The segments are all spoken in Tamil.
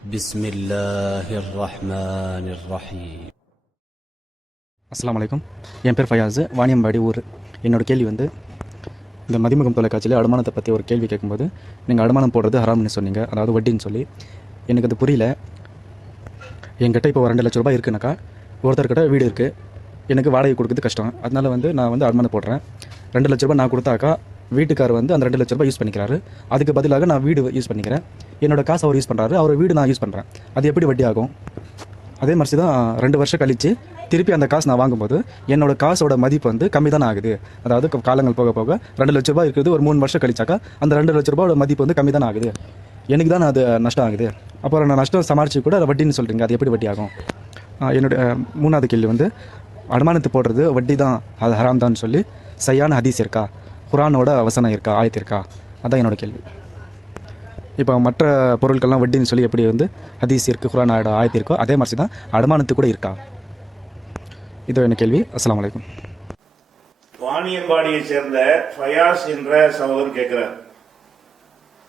بسم الله الرحمن الرحيم. அஸ்ஸலாமு அலைக்கும். என் பேர் ஃபயாஸ், வாணியம்பாடி ஊர். என்னோடய கேள்வி வந்து, இந்த மதிமுகம் தொலைக்காட்சியில் அடமானத்தை பற்றி ஒரு கேள்வி கேட்கும்போது நீங்கள் அடமானம் போடுறது ஹராம்னு சொன்னீங்க, அதாவது வட்டின்னு சொல்லி. எனக்கு அது புரியல. என்கிட்ட இப்போ 2 லட்ச ரூபாய் இருக்குனாக்கா, ஒருத்தர்கிட்ட வீடு இருக்குது, எனக்கு வாடகை கொடுக்குறது கஷ்டம். அதனால் நான் அடமானம் போடுறேன். 2 லட்ச ரூபாய் நான் கொடுத்தாக்கா வீட்டுக்கார் அந்த 2 லட்ச ரூபாய் யூஸ் பண்ணிக்கிறாரு. அதுக்கு பதிலாக நான் வீடு யூஸ் பண்ணிக்கிறேன். என்னோடய காசு அவர் யூஸ் பண்ணுறாரு, அவர் வீடு நான் யூஸ் பண்ணுறேன். அது எப்படி வட்டி ஆகும்? அதே மாதிரி தான் 2 வருஷம் கழித்து திருப்பி அந்த காசு நான் வாங்கும்போது என்னோட காசோட மதிப்பு கம்மி தானே ஆகுது. அதாவது காலங்கள் போக போக 2 லட்ச ரூபாய் இருக்குது, ஒரு 3 வருஷம் கழிச்சாக்கா அந்த 2 லட்ச ரூபாயோட மதிப்பு கம்மி தானே ஆகுது. எனக்கு தான் அது நஷ்டம் ஆகுது. அப்புறம் நான் நஷ்டம் சமாளித்து கூட வட்டின்னு சொல்கிறீங்க, அது எப்படி வட்டி ஆகும்? என்னுடைய 3வது கேள்வி அடமானத்து போடுறது வட்டி தான், அது ஹராம் தான் சொல்லி சரியான ஹதீஸ் இருக்கா? குரானோட வசனம் இருக்கா, ஆயத்து இருக்கா? அதான் என்னோடய கேள்வி. இப்போ மற்ற பொருட்கள்லாம் வட்டின்னு சொல்லி எப்படி ஹதீஸ் இருக்குது, குரான் ஆயத்து இருக்கோ, அதே மாதிரி தான் அடமானத்து கூட இருக்கா? இது என்ன கேள்வி. அஸ்ஸலாமு அலைக்கும். வாணியம்பாடியை சேர்ந்த ஃபயாஸ் என்ற சகோதரர் கேட்கிறார்.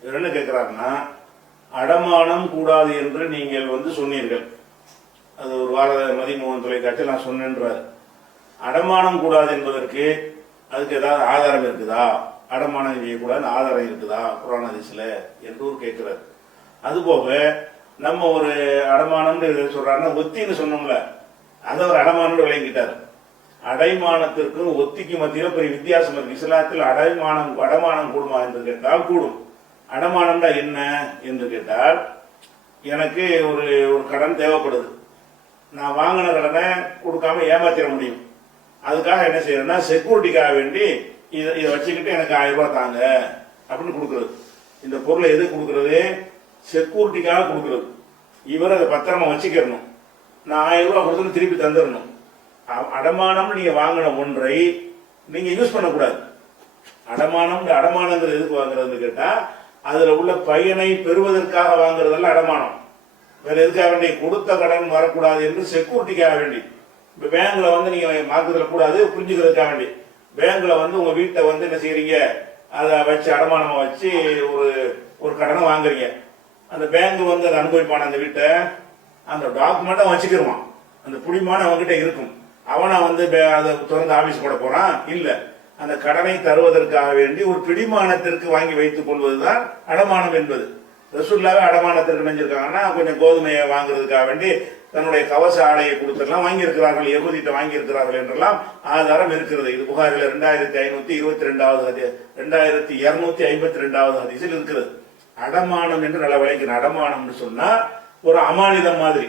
இவர் என்ன கேட்கிறாருன்னா, அடமானம் கூடாது என்று நீங்கள் சொன்னீர்கள். அது ஒரு வார மதிமுகம் தொலைக்காட்சியில் நான் சொன்னேன்றார். அடமானம் கூடாது என்பதற்கு அதுக்கு ஏதாவது ஆதாரம் இருக்குதா? அடமானம் செய்யக்கூடாது ஆதாரம் இருக்குதா குர்ஆன் ஹதீஸ்ல என்று கேட்கிறார். அதுபோக நம்ம ஒரு அடமானம் சொல்றாருன்னா, ஒத்தின்னு சொன்னோம்ல, அதை ஒரு அடமானம் விளங்கிட்டார். அடைமானத்திற்கும் ஒத்திக்கு மத்தியில் பெரிய வித்தியாசம் இருக்கு. இஸ்லாத்தில் அடமானம் கூடுமா என்று கேட்டால் கூடும். அடமானம்டா என்ன என்று கேட்டால், எனக்கு ஒரு கடன் தேவைப்படுது, நான் வாங்கின கடனை கொடுக்காம ஏமாத்திட முடியும். அதுக்காக என்ன செய்யறேன்னா, செக்யூரிட்டிக்காக வேண்டி இதை வச்சுக்கிட்டு எனக்கு 1000 ரூபாய் தாங்க அப்படின்னு கொடுக்கறது. இந்த பொருளை எது கொடுக்கறது? செக்யூரிட்டிக்காக கொடுக்கறது. இவர் அதை பத்திரமா வச்சுக்கிறணும். நான் 1000 ரூபாய் கொடுத்து திருப்பி தந்துடணும். அடமானம் நீங்க வாங்கின ஒன்றை நீங்க யூஸ் பண்ணக்கூடாது. அடமானங்கிறது எதுக்கு வாங்குறதுன்னு கேட்டா, அதுல உள்ள பயனை பெறுவதற்காக வாங்குறதெல்லாம் அடமானம். வேற எதுக்காக வேண்டி? கொடுத்த கடன் வரக்கூடாது என்று செக்யூரிட்டிக்காக வேண்டி. இப்ப பேங்க்ல நீங்க மாத்துறதுல கூடாது, புரிஞ்சுக்கிறதுக்காக வேண்டி. பேங்க்ல உங்க வீட்டை என்ன செய்யறீங்க, அதை வச்சு அடமானமா வச்சு ஒரு கடனை வாங்குறீங்க. அந்த பேங்க் அதை அனுபவிப்பான அந்த வீட்டை, அந்த டாக்குமெண்ட்டை வச்சுக்கிருவான். அந்த புடிமான அவன்கிட்ட இருக்கும். அவனா அதை திறந்து ஆபீஸ் போட போறான் இல்ல. அந்த கடனை தருவதற்காக வேண்டி ஒரு பிடிமானத்திற்கு வாங்கி வைத்துக் கொள்வதுதான் அடமானம் என்பது. ரசூலுல்லாஹ் அடமானத்திற்கு நினைஞ்சிருக்காங்கன்னா, கொஞ்சம் கோதுமையை வாங்குறதுக்காக வேண்டி தன்னுடைய கவச ஆடையை கொடுத்தெல்லாம் வாங்கி இருக்கிறார்கள், யகூதிட்ட வாங்கி இருக்கிறார்கள் என்றெல்லாம் ஆதாரம் இருக்கிறது. இது புகாரில 2252 ஹதீஸில் இருக்கிறது. அடமானம் என்று நல்ல விளைக்கணும். அடமானம் சொன்னா ஒரு அமானிதம் மாதிரி.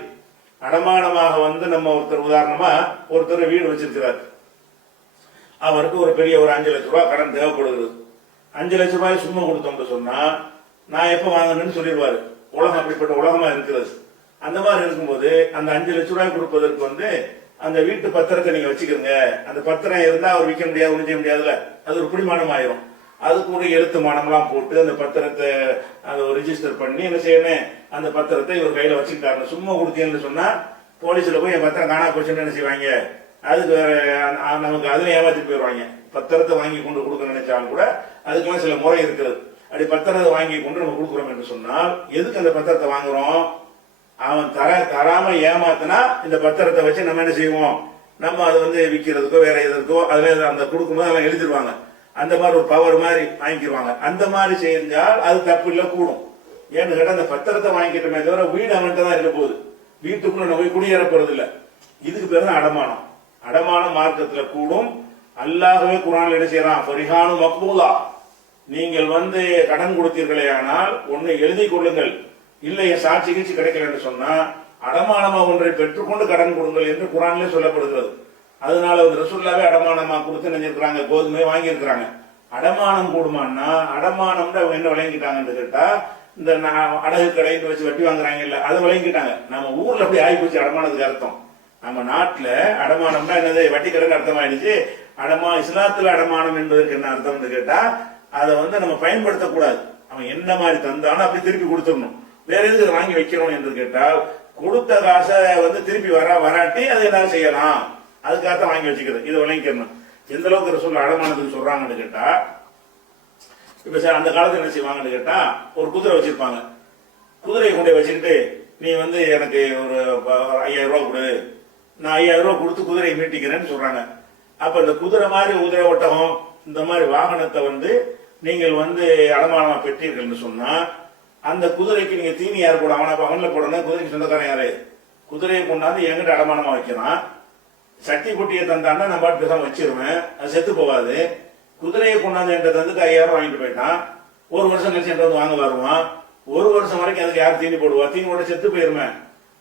அடமானமாக நம்ம உதாரணமா ஒருத்தர் வீடு வச்சிருக்கிறார். அவருக்கு ஒரு பெரிய 5 லட்ச ரூபாய் கடன் தேவைப்படுகிறது. 5 லட்ச ரூபாய் சும்மா கொடுத்தோம்னு சொன்னா, நான் எப்ப வாங்கணும்னு சொல்லிடுவாரு. உலகம் அப்படிப்பட்ட உலகமா இருக்கிறது. அந்த மாதிரி இருக்கும்போது அந்த 5 லட்ச ரூபாய் கொடுப்பதற்கு அந்த வீட்டு பத்திரத்தை நீங்க வச்சுக்கிறீங்க. அந்த பத்திரம் இருந்தா அவர் விற்க முடியாது, ஒண்ணு செய்ய முடியாதுல்ல. அது ஒரு பிடிமானம் ஆயிரும். அதுக்கு ஒரு எழுத்து மானம்லாம் போட்டு அந்த பத்திரத்தை ரிஜிஸ்டர் பண்ணி என்ன செய்யணும், அந்த பத்திரத்தை இவர் கையில வச்சுக்கிட்டாரு. சும்மா கொடுத்தீங்கன்னு சொன்னா போலீஸ்ல போய் என் பத்திரம் காணா போச்சுன்னு என்ன செய்வாங்க, அதுக்கு நமக்கு அதுல ஏமாத்திட்டு போயிடுவாங்க. பத்திரத்தை வாங்கி கொண்டு கொடுக்க நினைச்சாலும் கூட அதுக்கெல்லாம் சில முறை இருக்கிறது. அப்படி பத்திரத்தை வாங்கி கொண்டு நம்ம கொடுக்குறோம் என்று சொன்னால், எதுக்கு அந்த பத்திரத்தை வாங்குறோம்? அவன் தராம ஏமாத்தினா இந்த பத்திரத்தை வச்சு நம்ம என்ன செய்வோம், நம்ம அது விற்கிறதுக்கோ வேற எதற்கோ அதுல அந்த கொடுக்கும்போது அதெல்லாம் எழுதிருவாங்க. அந்த மாதிரி ஒரு பவர் மாதிரி வாங்கிடுவாங்க. அந்த மாதிரி செஞ்சால் அது தப்பு இல்ல, கூடும். ஏன்னு கேட்டா, அந்த பத்திரத்தை வாங்கிக்கிட்டமே தவிர வீடு அவன்கிட்ட தான் இருக்க போகுது. வீட்டுக்குள்ள நம்ம போய் குடியேற போறது இல்ல. இதுக்கு பேர் தான் அடமானம். அடமானம் மார்க்கத்துல கூடும். அல்லாஹ்வே குர்ஆன்ல என்ன செய்யறான், ஃபரிஹானு மக்பூலா, நீங்கள் கடன் கொடுத்தீர்களே ஆனால் ஒன்னை எழுதி கொள்ளுங்கள், இல்லை சாட்சி கீழ்ச்சி கிடைக்கல என்று சொன்னா அடமானமா ஒன்றை பெற்றுக்கொண்டு கடன் கொடுங்கள் என்று குர்ஆனிலே சொல்லப்படுகிறது. அதனால ரசூலுல்லாஹ்வே அடமானமா கொடுத்து நினைச்சிருக்கிறாங்க, கோதுமை வாங்கி இருக்கிறாங்க. அடமானம் கூடுமான்னா, அடமானம் என்ன விளங்கிட்டாங்கன்னு கேட்டா, இந்த அடகு கடைன்னு வச்சு வட்டி வாங்குறாங்க இல்ல, அதை விளங்கிட்டாங்க. நம்ம ஊர்ல அப்படி ஆகி போச்சு அடமானத்துக்கு அர்த்தம். நம்ம நாட்டுல அடமானம்னா என்னது, வட்டி கடன் அர்த்தம் ஆயிடுச்சு. இஸ்லாத்துல அடமானம் என்பதற்கு என்ன அர்த்தம்னு கேட்டா, அதை நம்ம பயன்படுத்தக்கூடாது. அவன் என்ன மாதிரி தந்தானோ அப்படி திருப்பி கொடுத்துடணும். வேற எதுக்கு வாங்கி வைக்கிறோம் என்று கேட்டால், கொடுத்த காசை திருப்பி வராட்டி அதை என்ன செய்யலாம், அதுக்காக வாங்கி வச்சுக்கிறது. இதை விளங்கிக்கணும். எந்த அளவுக்கு ரசூல் அடமானத்துக்கு சொல்றாங்கன்னு கேட்டா, இப்ப அந்த காலத்துல என்ன செய்வாங்கன்னு கேட்டா, ஒரு குதிரை வச்சிருப்பாங்க. குதிரையை கொண்டு வச்சுக்கிட்டு நீ வந்து எனக்கு ஒரு 5000 ரூபா கொடு, நான் 5000 ரூபா கொடுத்து குதிரையை மீட்டிக்கிறேன்னு சொல்றாங்க. அப்ப இந்த குதிரை மாதிரி குதிரை ஒட்டகம் இந்த மாதிரி வாகனத்தை வந்து நீங்கள் வந்து அடமானமா பெற்றீர்கள் சொன்னா அந்த குதிரைக்கு நீங்க தீனி யார் போட அவன்ல போடணும். குதிரைக்கு சொந்தக்காரன் யாரு? குதிரையை கொண்டாந்து எங்கிட்ட அடமானமா வைக்கிறான். சட்டி குட்டியை தந்தான்னா நான் பாட்டு பேசாம வச்சிருவேன், அது செத்து போகாது. குதிரையை கொண்டாந்து என்கிட்ட தந்துட்டு 5000 வாங்கிட்டு போயிட்டான். ஒரு வருஷம் கழிச்சு என்கிட்ட வந்து வாங்க வருவான். ஒரு வருஷம் வரைக்கும் அதுக்கு யார் தீனி போடுவா? தீனி போட செத்து போயிருமே,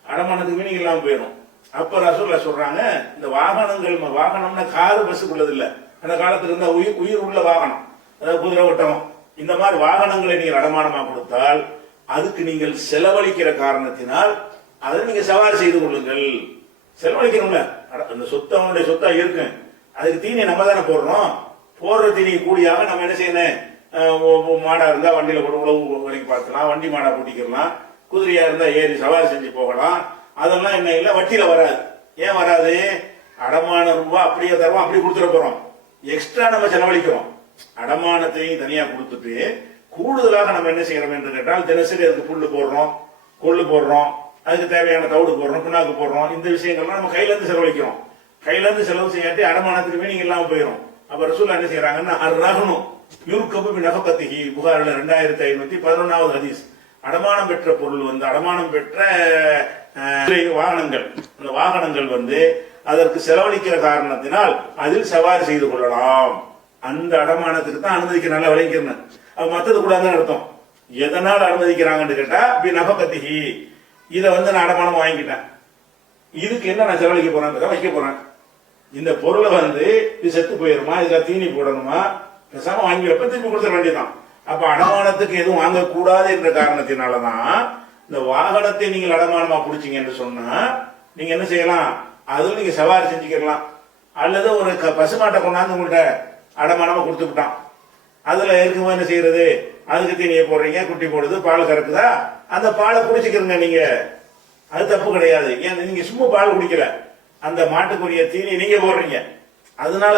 அடமானத்துக்கு மீனிங் இல்லாம போயிடும். அப்ப ரசூல்லா சொல்றாங்க, இந்த வாகனங்கள், வாகனம்னா காரு பஸ்ஸுக்குள்ளது இல்ல, அந்த காலத்துல இருந்தா உயிர் உள்ள வாகனம், அதாவது குதிரை ஓட்டகம், இந்த மாதிரி வாகனங்களை நீங்கள் அடமானமா கொடுத்தால் அதுக்கு நீங்கள் செலவழிக்கிற காரணத்தினால் அதை நீங்க சவாரி செய்து கொள்ளுங்கள். செலவழிக்கணும்ல, அந்த சொத்து அவனுடைய சொத்தா இருக்கு, அதுக்கு தீனி நம்ம தானே போடுறோம். போடுற தீனி கூடியாக நம்ம என்ன செய்யணும்? மாடா இருந்தா வண்டியில போட்டு உழவு வரைக்கும் பார்க்கலாம், வண்டி மாடா பூட்டிக்கலாம், குதிரையா இருந்தா ஏறி சவாரி செஞ்சு போகலாம். அதெல்லாம் என்ன இல்லை, வட்டியில வராது. ஏன் வராது? அடமான ரூபாய் அப்படியே தருவோம், அப்படி கொடுத்துட போறோம். எக்ஸ்ட்ரா நம்ம செலவழிக்கிறோம். அடமானத்தையும் தனியா கொடுத்துட்டு கூடுதலாக நம்ம என்ன செய்யறோம் என்று கேட்டால், தினசரி அதுக்கு புல்லு போடுறோம், கொள்ளு போடுறோம், அதுக்கு தேவையான தவிடு போடுறோம், புண்ணாக்கு போடுறோம். இந்த விஷயங்கள்லாம் நம்ம கையில இருந்து செலவழிக்கிறோம். கையில இருந்து செலவு செய்யாட்டி அடமானத்துக்கு மீனிங் இல்லாம போயிடும். அப்ப ரசூல் என்ன செய்யறாங்கன்னா, அர்ரஹ்னு யூர்கபு நஃபகத்திஹி, புகாரில் 2511வது ஹதீஸ். அடமானம் பெற்ற பொருள் வந்து அடமானம் பெற்ற வாகனங்கள், அந்த வாகனங்கள் வந்து அதற்கு செலவழிக்கிற காரணத்தினால் அதில் சவாரி செய்து கொள்ளலாம். அந்த அடமானத்துக்கு தான் அனுமதிக்க நல்லா விளங்கிக்கிறேன். அது மத்தது கூடாதுன்னு அர்த்தம். எதனால் அனுமதிக்கிறாங்கன்னு கேட்டா, நஃபகத்திஹி, இதை வந்து நான் அடமானம் வாங்கிக்கிட்டேன், இதுக்கு என்ன நான் செலவழிக்க போறேன், வைக்க போறேன். இந்த பொருளை வந்து இது செத்து போயிருமா, இதுல தீனி போடணுமா, பேசாம வாங்கி வைப்ப, திருப்பி கொடுத்துட வேண்டியதான். அப்ப அடமானத்துக்கு எதுவும் வாங்கக்கூடாது என்ற காரணத்தினாலதான் இந்த வாகனத்தை நீங்கள் அடமானமா பிடிச்சிங்க என்று சொன்னா நீங்க என்ன செய்யலாம், அதுல நீங்க சவாரி செஞ்சுக்கலாம். அல்லது ஒரு பசுமாட்டை கொண்டாந்து உங்கள்கிட்ட அடமானமா கொடுத்து விட்டான், அதுல இருக்கும்போது என்ன செய்யறது, அதுக்கு தீனியை போடுறீங்க, குட்டி போடுது, பால் கறக்குதா, அந்த பாலை குடிச்சுக்கிறீங்க நீங்க, அது தப்பு கிடையாது. ஏன் நீங்க சும்மா பால் குடிக்கல, அந்த மாட்டுக்குரிய தீனி நீங்க போடுறீங்க. அதனால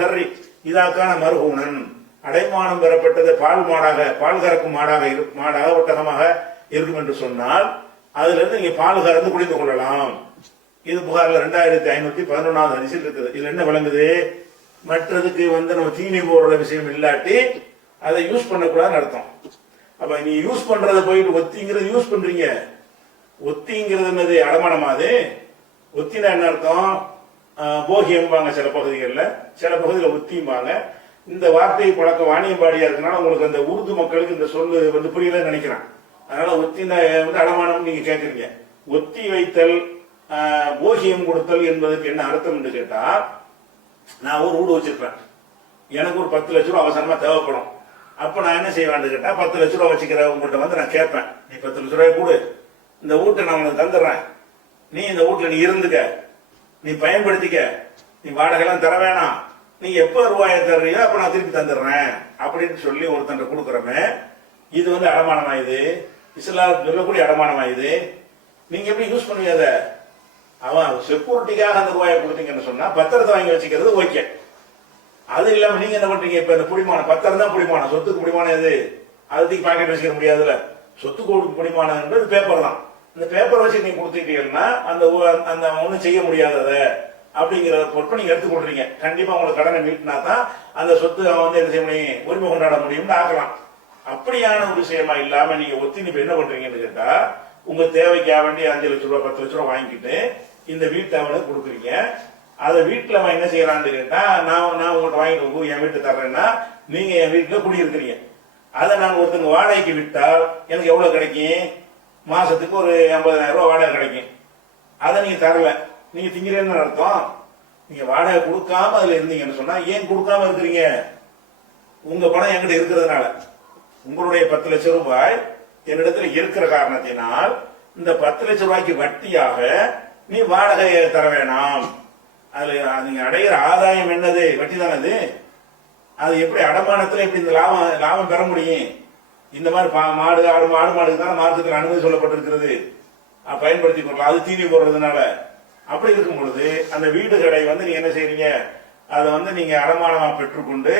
தர்றி இதாக்கான மருகூனன், அடைமானம் பெறப்பட்டது பால் மாடாக, பால் கறக்கும் மாடாக ஒட்டகமாக இருக்கும் என்று சொன்னால் அதுல இருந்து நீங்க பால் கறந்து குடிந்து கொள்ளலாம். இது புகார்ல 2511வது ஹதீஸில் இருக்குது. இதுல என்ன விளங்குது, மற்றதுக்கு வந்து நம்ம தீனி போடுற விஷயம் இல்லாட்டி அதை யூஸ் பண்ணக்கூடாதுன்னு அர்த்தம். அப்ப நீ யூஸ் பண்றதை போயிட்டு ஒத்திங்கிறது யூஸ் பண்றீங்க, ஒத்திங்கிறது என்னது, அடமானமாது. ஒத்தினா என்ன அர்த்தம், போகியம்பாங்க சில பகுதிகளில், சில பகுதியில் ஒத்தியும்பாங்க. இந்த வார்த்தை பழக்க வாணியம்பாடியா இருக்கனால உங்களுக்கு அந்த உருது மக்களுக்கு இந்த சொல்லு வந்து புரியலன்னு நினைக்கிறேன். அதனால ஒத்தினா வந்து அடமானம் நீங்க கேட்கறீங்க. ஒத்தி வைத்தல், போகியம் கொடுத்தல் என்பதற்கு என்ன அர்த்தம் என்று கேட்டா, நான் ஒரு வீடு வச்சிருப்பேன், எனக்கு ஒரு 10 லட்சம் ரூபாய் அவசரமா தேவைப்படும். அப்ப நான் என்ன செய்வேன்னு கேட்டா, 10 லட்சம் ரூபாய் வச்சுக்கிற உங்கள்கிட்ட வந்து நான் கேட்பேன், நீ 10 லட்சம் ரூபாய் கொடு, இந்த வீட்டை நான் உனக்கு தந்துடுறேன், நீ இந்த வீட்டுல நீ இருந்துக்க, நீ பயன்படுத்திக்க, நீ வாடகை எல்லாம் தர வேணாம், நீ எப்ப ரூபாயை தர்றியோ அப்ப நான் திருப்பி தந்துடுறேன் அப்படின்னு சொல்லி ஒருத்தன் கொடுக்குறமே, இது வந்து அடமானமா? இது இஸ்லாம் சொல்லக்கூடிய அடமானமா? இது நீங்க எப்படி யூஸ் பண்ணுவீங்க? அவன் செக்யூரிட்டிக்காக அந்த ரூபாயை கொடுத்தீங்கன்னு சொன்னா பத்திரத்தை வாங்கி வச்சுக்கிறது ஓகே. அது இல்லாம நீங்க என்ன பண்றீங்க, இப்ப இந்த புடிமானம், பத்திரம் தான் புடிமானம், சொத்துக்கு புடிமானம் எது, அதுக்கு பாக்கெட் வச்சுக்க முடியாதுல்ல. சொத்துக்கு புடிமானம் என்பது பேப்பர் தான். இந்த பேப்பர் வச்சு நீங்க கொடுத்துட்டீங்கன்னா அந்த அந்த ஒண்ணும் செய்ய முடியாதத அப்படிங்கிற பொறுப்பை நீங்க எடுத்துக்கொள்றீங்க. கண்டிப்பா உங்களுக்கு கடனை மீட்டினா தான் அந்த சொத்து அவன் வந்து என்ன செய்ய முடியும், உரிமை கொண்டாட முடியும்னு ஆக்கலாம். அப்படியான ஒரு விஷயமா இல்லாம நீங்க ஒத்தி இப்ப என்ன பண்றீங்கன்னு கேட்டா, உங்க தேவைக்காக வேண்டிய 5 லட்சம் ரூபாய் 10 லட்சம் ரூபாய் வாங்கிக்கிட்டு இந்த வீட்டை அவனுக்கு கொடுக்குறீங்க. அதை வீட்டுல அவன் என்ன செய்யறான்னு கேட்டா, நான் உங்கள்கிட்ட வாங்கிட்டு என் வீட்டு தர்றேன்னா நீங்க என் வீட்டுல குடியிருக்கிறீங்க. அதை நான் ஒருத்தங்க வாடகைக்கு விட்டால் எனக்கு எவ்வளவு கிடைக்கும், மாசத்துக்கு ஒரு 50,000 ரூபாய் வாடகை கிடைக்கும். அதை நீங்க தரல, நீங்க திங்கிறேன்னு அர்த்தம். நீங்க வாடகை கொடுக்காம அதுல இருந்தீங்கன்னு சொன்னா, ஏன் கொடுக்காம இருக்கிறீங்க, உங்க பணம் என்கிட்ட இருக்கிறதுனால. உங்களுடைய 10 லட்சம் ரூபாய் என்னிடத்துல இருக்கிற காரணத்தினால் இந்த 10 லட்சம் ரூபாய்க்கு வட்டியாக நீ வாடகையை தர வேணாம். அதுல நீங்க அடைகிற ஆதாயம் என்னது, வட்டி தானது. அது எப்படி அடமானத்துல எப்படி இந்த லாபம் பெற முடியும்? இந்த மாதிரி ஆடு மாடுக்கு தானே மார்க்கத்தில் அனுமதி சொல்லப்பட்டிருக்கிறது, பயன்படுத்திக் கொள்ளலாம், அது தீனி போடுறதுனால. அப்படி இருக்கும் பொழுது அந்த வீடுகளை வந்து நீங்க என்ன செய்றீங்க, அதை வந்து நீங்க அடமானமா பெற்றுக்கொண்டு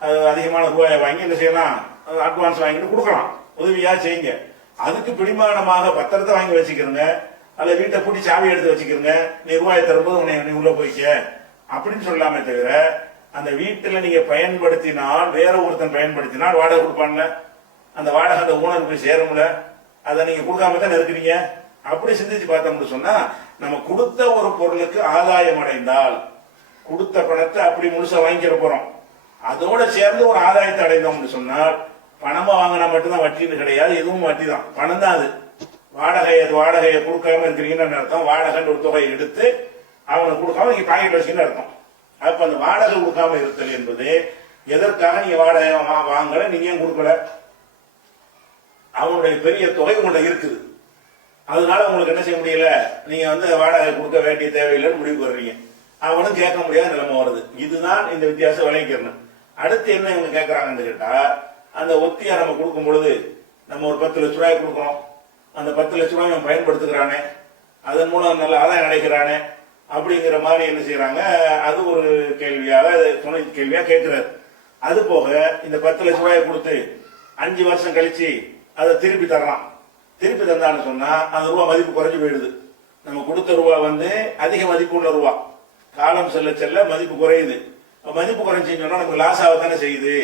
அது அதிகமான ரூபாயை வாங்கி என்ன செய்யலாம், அட்வான்ஸ் வாங்கிட்டு கொடுக்கலாம், உதவியா செய்யுங்க. அதுக்கு பிடிமானமாக பத்திரத்தை வாங்கி வச்சுக்கிறங்க, அல்ல வீட்டை பூட்டி சாவி எடுத்து வச்சுக்கிறங்க, நீ ரூபாய் தரும்போது உன்னை நீ உள்ள போய்க்க அப்படின்னு சொல்லாமே தவிர, அந்த வீட்டுல நீங்க பயன்படுத்தினால் வேற ஒருத்தன் பயன்படுத்தினால் வாடகை கொடுப்பான்ல, அந்த வாடகை அந்த ஓனர் போய் சேரும்ல, அதை நீங்க கொடுக்காம தான் இருக்கிறீங்க. அப்படி சிந்திச்சு பார்த்தோம்னு சொன்னா, நம்ம கொடுத்த ஒரு பொருளுக்கு ஆதாயம் அடைந்தால், கொடுத்த பணத்தை அப்படி முழுசா வாங்கிக்கிற போறோம், அதோட சேர்ந்து ஒரு ஆதாயத்தை அடைந்தோம்னு சொன்னால், பணமா வாங்கினா மட்டும்தான் வட்டின்னு கிடையாது, எதுவும் வட்டி தான், பணம் தான் அது. வாடகையை கொடுக்காம இருக்கிறீங்கன்னு அர்த்தம். வாடகைன்னு ஒரு தொகையை எடுத்து அவனுக்கு கொடுக்காம நீங்க பாக்கெட் வச்சுன்னு அர்த்தம். அப்ப அந்த வாடகை கொடுக்காம இருத்தல் என்பது எதற்காக நீங்க வாடகை வாங்கல, நீங்க ஏன் கொடுக்கல, அவனுடைய பெரிய தொகை உங்கள்ட்ட இருக்குது, அதனால உங்களுக்கு என்ன செய்ய முடியல, நீங்க வாடகை கொடுக்க வேண்டிய தேவையில்லைன்னு முடிவு வர்றீங்க. அவனும் கேட்க முடியாத நிலைமை வருது. இதுதான் இந்த வித்தியாசம் விளைவிக்கிறேன். அடுத்து என்ன இவங்க கேட்கறாங்கன்னு கேட்டா, அந்த ஒத்தியா நம்ம கொடுக்கும் பொழுது நம்ம ஒரு 10 லட்ச ரூபாய் கொடுக்குறோம், அந்த 10 லட்ச ரூபாய் அவன் பயன்படுத்துகிறானே, அதன் மூலம் நல்ல ஆதாயம் அடைக்கிறானே அப்படிங்கிற மாதிரி என்ன செய்யறாங்க, அது ஒரு கேள்வியாக துணை கேள்வியா கேட்கிறாரு. அது போக இந்த 10 லட்ச ரூபாயை கொடுத்து 5 வருஷம் கழிச்சு அதை திருப்பி தர்றான். திருப்பி தந்தான்னு சொன்னா அந்த ரூபா மதிப்பு குறைஞ்சு போயிடுது. நம்ம கொடுத்த ரூபா அதிக மதிப்பு உள்ள ரூபா, காலம் செல்ல செல்ல மதிப்பு குறையுது. மதிப்பு குறைஞ்சுன்னு சொன்னா நமக்கு லாஸ் ஆகத்தானே செய்யுது.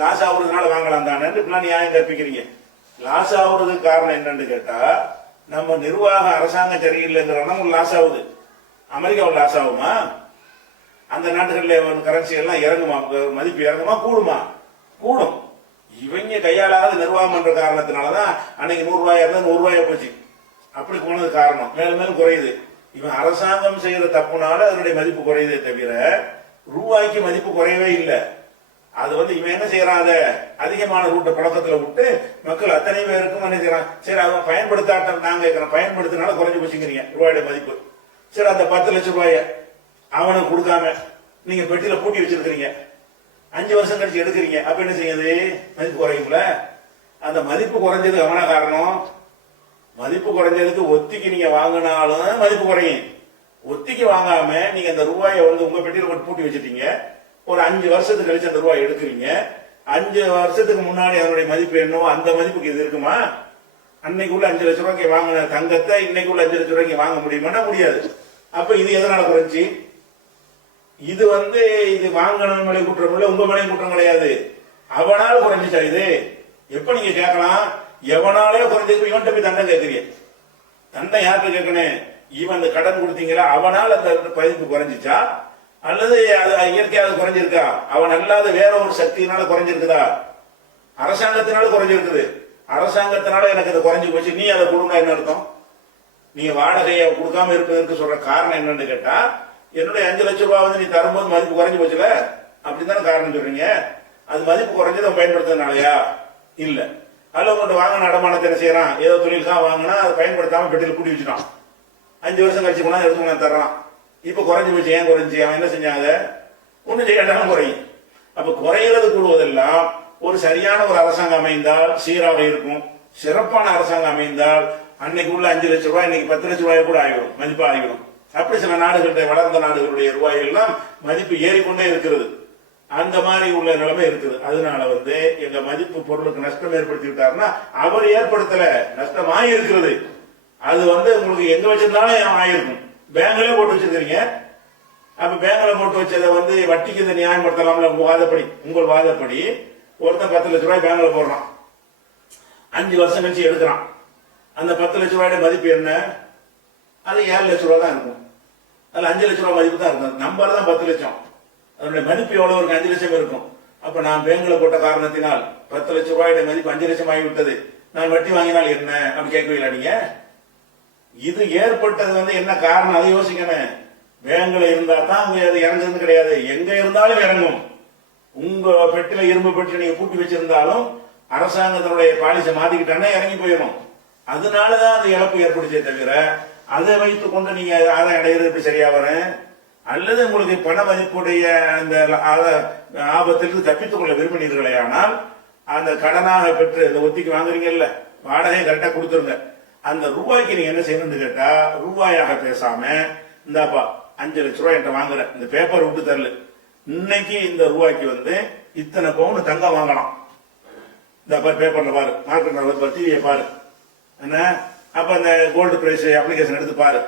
லாஸ் ஆகுறதுனால வாங்கலாம் தானே இப்படிலாம் நியாயம் கற்பிக்கிறீங்க. லாஸ் ஆகுறதுக்கு காரணம் என்னன்னு கேட்டா, நம்ம நிர்வாகம் அரசாங்கம் சரியில்லைங்கிறோம்னா உங்களுக்கு லாஸ் ஆகுது. அமெரிக்காவில் லாஸ் ஆகுமா? அந்த நாட்டுகளில் கரன்சி எல்லாம் இறங்குமா, மதிப்பு இறங்குமா, கூடுமா? கூடும். இவங்க கையாளாத நிர்வாகம் பண்ற காரணத்தினாலதான் அன்னைக்கு 100 ரூபாய் இருந்தா 100 ரூபாய் போச்சு. அப்படி போனது காரணம். மேலும் மேலும் குறையுது. இவன் அரசாங்கம் செய்யற தப்புனால அதனுடைய மதிப்பு குறையுதே தவிர ரூபாய்க்கு மதிப்பு குறையவே இல்லை. அது இவன் என்ன செய்யறான், அதை அதிகமான ரூட்டை பழக்கத்துல விட்டு மக்கள் அத்தனை பேருக்கும் என்ன செய்யறான், சரி அவன் பயன்படுத்தாட்டம் நாங்க கேட்கிறோம், பயன்படுத்தினால குறைஞ்சு போச்சுங்கிறீங்க ரூபாயோட மதிப்பு. சரி அந்த 10 லட்சம் ரூபாய அவனுக்கு கொடுக்காம நீங்க பெட்டியில பூட்டி வச்சிருக்கிறீங்க, 5 வருஷம் கழிச்சு எடுக்கிறீங்க, அப்ப என்ன செய்யுது, மதிப்பு குறையும்ல. அந்த மதிப்பு குறைஞ்சது அவன காரணம். மதிப்பு குறைஞ்சதுக்கு ஒத்திக்கு நீங்க வாங்கினாலும் மதிப்பு குறையும். ஒத்திக்கு வாங்காம நீங்க அந்த ரூபாயை உங்க பெட்டியில பூட்டி வச்சிட்டீங்க, ஒரு 5 வருஷத்துக்கு கழிச்சு அந்த ரூபாய் எடுக்கிறீங்க. 5 வருஷத்துக்கு முன்னாடி அதனுடைய மதிப்பு என்னவோ அந்த மதிப்புக்கு இது இருக்குமா? அன்னைக்கு உள்ள 5 லட்சம் ரூபாய்க்கு வாங்கின தங்கத்தை இன்னைக்கு உள்ள 5 லட்சம் ரூபாய்க்கு வாங்க முடியுமா? முடியாது. அப்ப இது எதனால குறைஞ்சி? இது இது வாங்கின மேலே குற்றம் இல்லை, உங்க மேலே குற்றம் கிடையாது, அவனால குறைஞ்சிச்சா? இது எப்ப நீங்க கேட்கலாம், எவனாலே குறைஞ்சிருக்கு, இவன்கிட்ட போய் தண்டம் கேட்கறீங்க. தண்டம் யாருக்கு கேட்கணும்? இவன் அந்த கடன் கொடுத்தீங்களா அவனால் அந்த பதிப்பு குறைஞ்சிச்சா, அல்லது அது இயற்கையாக குறைஞ்சிருக்கா, அவன் அல்லாத வேற ஒரு சக்தியினால குறைஞ்சிருக்குதா, அரசாங்கத்தினால குறைஞ்சிருக்குது, அரசாங்கத்தினால எனக்கு அதை குறைஞ்சு போச்சு, நீ அதை கொடுங்க என்ன அர்த்தம்? நீங்க வாடகையை கொடுக்காம இருப்பதற்கு சொல்ற காரணம் என்னன்னு கேட்டா, என்னுடைய 5 லட்சம் ரூபாய் நீ தரும்போது மதிப்பு குறைஞ்சு போச்சுல, அப்படித்தானே காரணம் சொல்றீங்க. அது மதிப்பு குறைஞ்சதை பயன்படுத்துறதுனாலயா? இல்ல. அதுல உங்கள்கிட்ட வாங்கின அடமானத்தை என்ன செய்யறான், ஏதோ தொழிலுக்காக வாங்கினா அதை பயன்படுத்தாம பெட்டியில் கூட்டி வச்சுட்டான், 5 வருஷம் கழிச்சு போனா எடுத்து தர்றான், இப்ப குறைஞ்சு போச்சு. ஏன் குறைஞ்சி? அவன் என்ன செஞ்சாங்க, ஒண்ணும் செய்யாட்டாலும் குறையும். அப்ப குறைகிறது கூடுவதெல்லாம் ஒரு சரியான ஒரு அரசாங்கம் அமைந்தால் சீராக இருக்கும். சிறப்பான அரசாங்கம் அமைந்தால் அன்னைக்கு உள்ள 5 லட்சம் ரூபாய் இன்னைக்கு 10 லட்சம் ரூபாய் கூட ஆகிவிடும், மதிப்பு ஆகிவிடும். அப்படி சில நாடுகளுடைய வளர்ந்த நாடுகளுடைய ரூபாய் எல்லாம் மதிப்பு ஏறிக்கொண்டே இருக்கிறது. அந்த மாதிரி உள்ள நிலைமை இருக்குது. அதனால எங்க மதிப்பு பொருளுக்கு நஷ்டம் ஏற்படுத்தி விட்டாருன்னா அவர் ஏற்படுத்தல, நஷ்டமாயி இருக்கிறது. அது உங்களுக்கு எங்க வச்சிருந்தாலும் ஆயிருக்கும். பேங்க்லயே போட்டு வச்சிருக்கீங்க, அப்ப பேங்க்ல போட்டு வச்சதை வட்டிக்கு இந்த நியாயப்படுத்தலாம்ல உங்கள் வாதப்படி ஒருத்தன் 10 லட்சம் ரூபாய் பேங்க்ல போடுறான், 5 வருஷம் கழிச்சு எடுக்கிறான். அந்த 10 லட்சம் ரூபாய் மதிப்பு என்ன? அது 7 லட்சம் ரூபாய் தான் இருக்கும். அதுல 5 லட்சம் ரூபாய் மதிப்பு தான் இருக்கும். நம்பர் தான் 10 லட்சம், அதனுடைய மதிப்பு எவ்வளவு இருக்கு? 5 லட்சம் இருக்கும். அப்ப நான் பேங்க்ல போட்ட காரணத்தினால் 10 லட்சம் ரூபாயுடைய மதிப்பு 5 லட்சம் ஆகிவிட்டது, நான் வட்டி வாங்கினால் என்ன அப்படி கேட்கவில்லை நீங்க. இது ஏற்பட்டது என்ன காரணம், அதை யோசிக்கணும். பேங்க்ல இருந்தா தான் அங்க அது இறங்குறது கிடையாது, எங்க இருந்தாலும் இறங்கும். உங்க பெட்டில இரும்பு பெட்டில நீங்க பூட்டி வச்சிருந்தாலும் அரசாங்கத்தினுடைய பாலிசை மாத்திக்கிட்டானே இறங்கி போயிடும். அதனாலதான் அந்த இழப்பு ஏற்படுச்சே தவிர அதை வைத்துக் கொண்டு நீங்க ஆதாயம் அடைகிறது எப்படி சரியா வரும்? அல்லது உங்களுக்கு பண மதிப்புடைய அந்த ஆபத்திற்கு தப்பித்துக் கொள்ள விரும்பினீர்களே ஆனால் அந்த கடனாக பெற்று இந்த ஒத்திக்கு வாங்குறீங்கல்ல, வாடகை கரெக்டா கொடுத்துருங்க. அந்த ரூபாய்க்கு நீங்க என்ன செய்யணும்னு கேட்டா, ரூபாயாக பேசாம இந்தாப்பா 5 லட்சம் ரூபாய் என்கிட்ட வாங்குற, இந்த பேப்பர் விட்டு தரல, இன்னைக்கு இந்த ரூபாய்க்கு இத்தனை பவுன் தங்கம் வாங்கலாம், இந்த பேப்பர்ல பாரு, மார்க்கெட்ல டிவியை பாரு, என்ன அப்ப அந்த கோல்டு பிரைஸ் அப்ளிகேஷன் எடுத்து பாரு.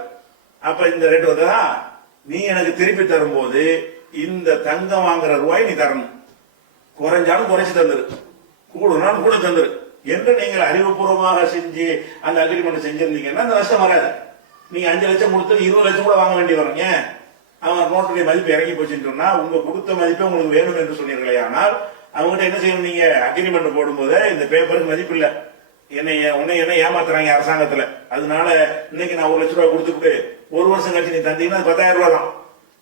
அப்ப இந்த ரேட் வந்ததா, நீ எனக்கு திருப்பி தரும்போது இந்த தங்கம் வாங்குற ரூபாய் நீ தரணும். குறைஞ்சாலும் குறைச்சு தந்துரு, கூடுனாலும் கூட தந்துரு என்று நீங்கள் அறிவுபூர்வமாக செஞ்சு அந்த அக்ரிமெண்ட் செஞ்சிருந்தீங்கன்னா அந்த நஷ்டம் வராது. நீங்க 5 லட்சம் கொடுத்து 20 லட்சம் கூட வாங்க வேண்டி வரும். ஏன்? அவன் நோட்டுடைய மதிப்பு இறங்கி போச்சுன்னு சொன்னா உங்க கொடுத்த மதிப்பே உங்களுக்கு வேணும் என்று சொன்னீர்களே. ஆனால் அவங்ககிட்ட என்ன செய்யணும், நீங்க அக்ரிமெண்ட் போடும்போது இந்த பேப்பருக்கு மதிப்பு இல்ல, உன்னை என்ன ஏமாத்துறாங்க அரசாங்கத்துல, அதனால இன்னைக்கு நான் 1 லட்சம் ரூபாய் கொடுத்துட்டு 1 வருஷம் கழிச்சு நீ தந்தீங்கன்னா 10,000 ரூபாய் தான்.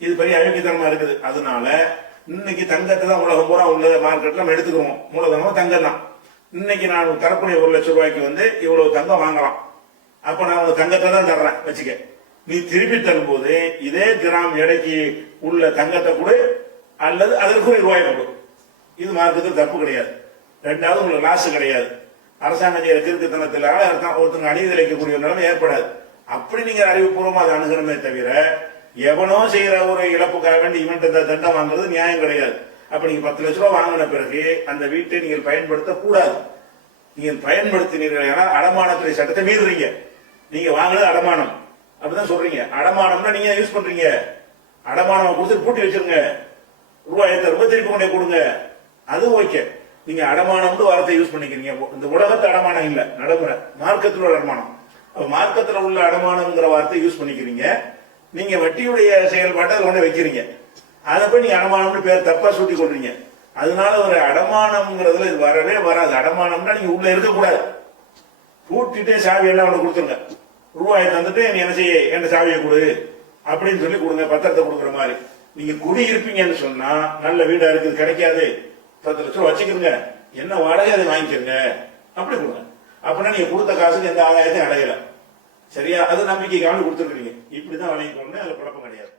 இது பெரிய அயோக்கியத்தனமா இருக்குது. அதனால இன்னைக்கு தங்கத்தை தான் உலகம் பூரா உள்ள மார்க்கெட்ல நம்ம எடுத்துக்கிறோம். மூலதனமா தங்கம் தான். இன்னைக்கு நான் தரக்கூடிய 1 லட்சம் ரூபாய்க்கு இவ்வளவு தங்கம் வாங்கலாம். அப்ப நான் உங்க தங்கத்தை தான் தர்றேன் வச்சுக்க. நீ திருப்பி தரும்போது இதே கிராம் எடைக்கு உள்ள தங்கத்தை கொடு அல்லது அதற்கு ரூபாய் கொடு. இது மார்க்கத்தில் தப்பு கிடையாது. ரெண்டாவது உங்களுக்கு லாஸ் கிடையாது. அரசாங்கம் செய்யற கிறுக்குத்தனத்தினால ஒருத்தங்க அநீதி இழைக்கக்கூடிய நிலைமை ஏற்படாது. அப்படி நீங்க அறிவுபூர்வமா அதை அணுகணுமே தவிர எவனோ செய்யற ஒரு இழப்புக்காக வேண்டி இவன் தண்டம் வாங்குறது நியாயம் கிடையாது. அப்ப நீங்க 10 லட்சம் ரூபாய் வாங்கின பிறகு அந்த வீட்டை நீங்கள் பயன்படுத்த கூடாது. நீங்கள் பயன்படுத்தினீர்கள் அடமானத்துறை சட்டத்தை மீறுறீங்க. நீங்க வாங்குறது அடமானம் அப்படிதான் சொல்றீங்க. அடமானம்னா நீங்க யூஸ் பண்றீங்க. அடமானம் கொடுத்து பூட்டி வச்சிருங்க, ரூபாய் திருப்பி கொண்டே கொடுங்க, அது ஓகே. நீங்க அடமானம் வார்த்தை யூஸ் பண்ணிக்கிறீங்க. இந்த உலகத்து அடமானம் இல்ல, நடைமுறை மார்க்கத்தில் உள்ள அடமானம். மார்க்கத்தில் உள்ள அடமானம்ங்கிற வார்த்தை யூஸ் பண்ணிக்கிறீங்க. நீங்க வட்டியுடைய செயல்பாட்டை அதை கொண்டு வைக்கிறீங்க. அதை போய் நீங்க அடமானம்னு பேர் தப்பா சூட்டி கொள்றீங்க. அதனால ஒரு அடமானம்ங்கிறதுல இது வரவே வராது. அடமானம்னா நீங்க உள்ள இருக்கக்கூடாது. பூட்டிட்டே சாவி எல்லாம் அவனுக்கு கொடுத்துருங்க. ரூபாயை தந்துட்டு நீ என்ன செய்ய, என் சாவியை கொடு அப்படின்னு சொல்லி கொடுங்க, பத்திரத்தை கொடுக்குற மாதிரி. நீங்க குடியிருப்பீங்கன்னு சொன்னா நல்ல வீடா இருக்குது, கிடைக்காது, 10 லட்சம் வச்சுக்கிறங்க, என்ன வாடகை அதை வாங்கிக்கிறங்க, அப்படி கொடுங்க. அப்படின்னா நீங்க கொடுத்த காசுக்கு எந்த ஆதாயத்தையும் அடையல. சரியா? அது நம்பிக்கைக்காக கொடுத்துருக்கீங்க. இப்படிதான் வழங்கிக்கணும்னு அதுல குழப்பம் கிடையாது.